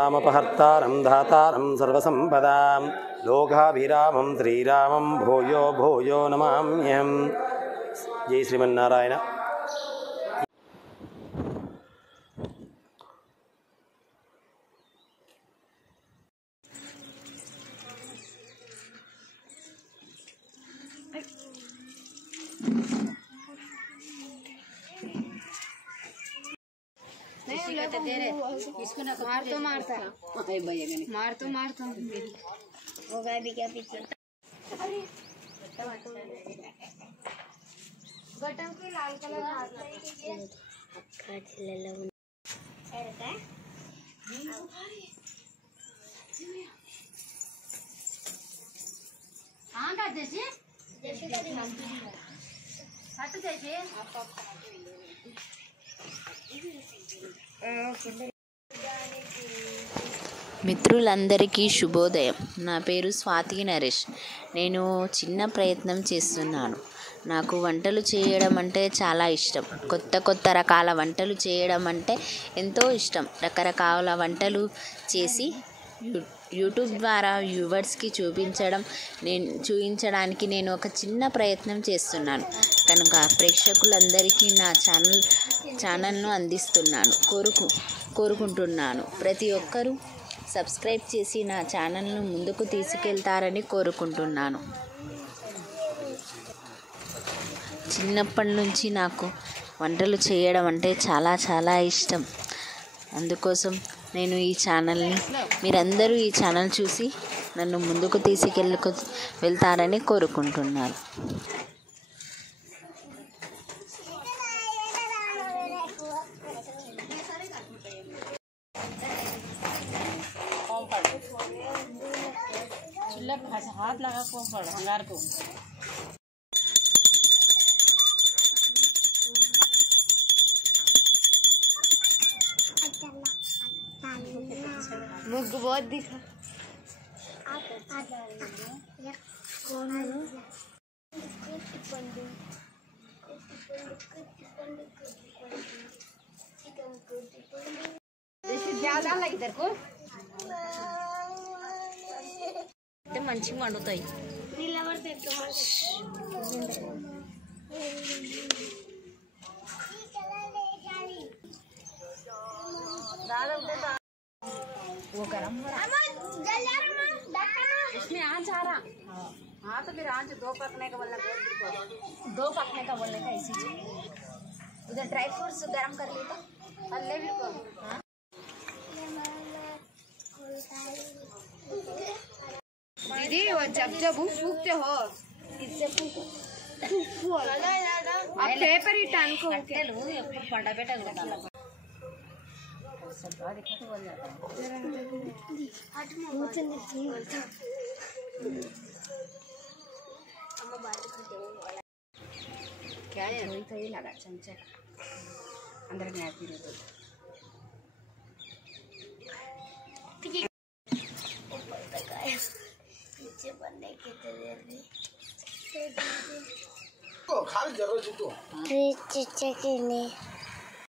रामपहर्तारं धातारं सर्वसंपदां लोकाभिरामं श्रीरामं भूयो भूयो नमाम्यहं। जय श्रीमन्नारायण। मारतो वो गाय भी क्या पीछे बटन की लाल कलर మిత్రులందరికీ శుభోదయం. నా పేరు స్వాతి నరేష్. నేను చిన్న ప్రయత్నం చేస్తున్నాను. నాకు వంటలు చేయడం అంటే చాలా ఇష్టం. కొత్త రకాల వంటలు చేయడం అంటే ఎంతో ఇష్టం. రకరకాల వంటలు చేసి యూట్యూబ్ ద్వారా వ్యూవర్స్కి చూపించడానికి నేను ఒక చిన్న ప్రయత్నం చేస్తున్నాను. కనుక ప్రేక్షకులందరికీ నా ఛానల్ను అందిస్తున్నాను కోరుకుంటున్నాను. ప్రతి ఒక్కరూ సబ్స్క్రైబ్ చేసి నా ఛానల్ను ముందుకు తీసుకెళ్తారని కోరుకుంటున్నాను. చిన్నప్పటి నుంచి నాకు వంటలు చేయడం అంటే చాలా ఇష్టం. అందుకోసం నేను ఈ ఛానల్ని మీరందరూ ఈ ఛానల్ చూసి నన్ను ముందుకు వెళ్తారని కోరుకుంటున్నాను. हाथ लगा को भंगार को मुझको बहुत दिखा ज्यादा लग इधर को మంచిగా వండుతాయి. वो गरम हो रहा इसमें आँच आ रहा। हाँ तो फिर आँच दो पकने का बोलने का इसी चीज उधर ड्राई फ्रूट्स गरम कर लेता अल्ले भी को दीदी वो जब फूकते हो इससे आप पेपर ही टान को पंडा बेटा क्या है तो ये लगा चमचा अंदर में आती रहती पीछे बनने की तैयारी खाली जरूर जुटो चिच्चे की नहीं